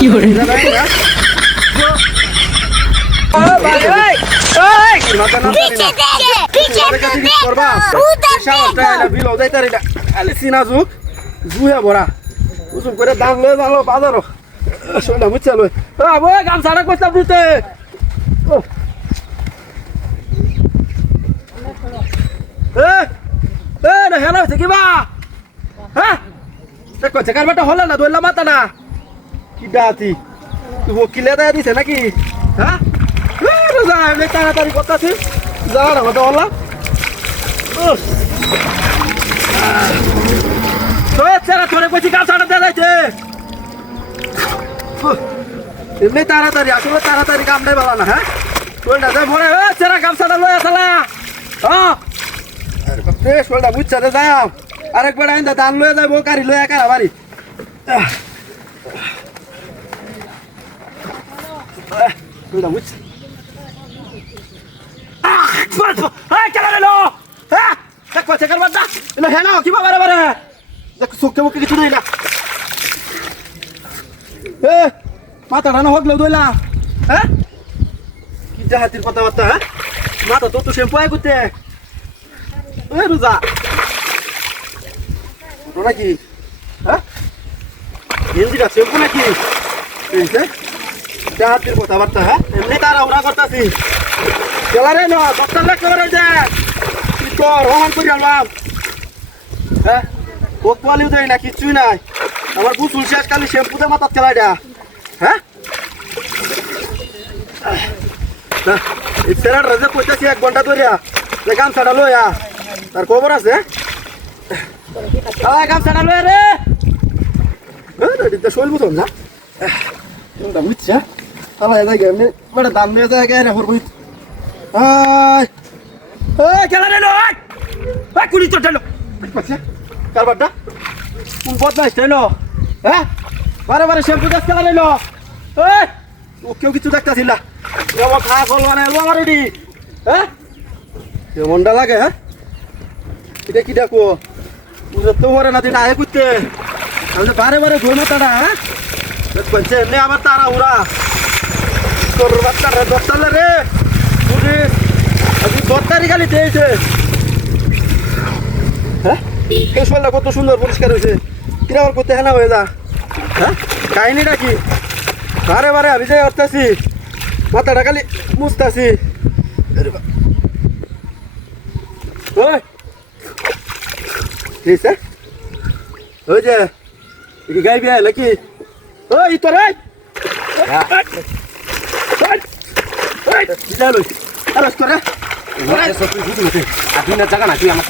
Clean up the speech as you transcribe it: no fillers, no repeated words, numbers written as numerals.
কি করে দাম লয়ে ভালো বাজারও শোনা বুঝছে লই গামছাটা করতাম দিতে হেন হয়েছে কিবা হ্যাঁ দেখো চেকার বেটা হলে না ধরলাম মাথা না কি ডাতি তুই বকিলে দেয়া দিছে নাকি হ্যাঁ তাড়াতাড়ি করতেছি যাওয়ার মতো হলাম তোরে কইছি গামছাটা দেয়া যাইছে এমনি তাড়াতাড়ি আসলে তাড়াতাড়ি কাম নাই বলা না হ্যাঁ শোলটা যাই ভরে চেরা গামছাটা লয়ে আসলা হ্যাঁ শোলটা বুঝছে যাই আরেকবার আইন ধান লয়ে যাবো গাড়ি লয়ে একা বাড়ি শোলটা বুঝছে কিবা বারে বারে চোখে মুখে কিছু নেই না মাথাটা না হকলেও দইলা হ্যাঁ কি জাহাতির কথাবার্তা হ্যাঁ মাথা তো তো শ্যাম্পু আয় করতে রোজা নাকি হ্যাঁ গেঞ্জিটা শ্যাম্পু নাকি জাহাতির কথাবার্তা হ্যাঁ এমনি তারা ওরা করতেছি চলারে না দশটা লাখ করে যে কি কর রহমান করে আনলাম হ্যাঁ কোক পালিও দেয় না কিচ্ছুই নাই আমার গুসুল শেষ খালি শ্যাম্পুতে মাথার খেলা এটা হ্যাঁ সেরার রাজা কইতাছি 1 ঘন্টা ধরিয়া যে গামছাটা লইয়া তার খবর আছে গামছাটা লইয়া রে শৈল বুঝুন না বুঝছে তাহলে জায়গা এমনি বড় দাম নিয়ে যায় রে হরবই খেলা রে কুড়ি তো ঠেলো কারবারটা কোন বদমাইশ ঠেলো হ্যাঁ বারে বারে শ্যাম্পু গাছ খেলা নিল কেউ কিছু দেখতেছিল না খা কল মানে আমার রেডি হ্যাঁ মনটা লাগে হ্যাঁ এটা কি ডাকো বুঝতে পারে না তুই না করতে আমি বারে বারে ধোই মাথাটা হ্যাঁ বলছে এমনি আমার তারা ওরা তোর বাচ্চারা 10 সালে রে পুলিশ আজকে 10 তারিখ খালি দিয়েছে হ্যাঁ এই শোলটা কত সুন্দর পরিষ্কার হয়েছে কিরা আবার করতে হেনা হয়ে যা হ্যাঁ কাহিনিটা কি বারে বারে আমি যাই উঠতেছি মাথাটা খালি মুছতেছি ওই যে গাইবি নাকি ওই তোর জায়গা না তুই আমার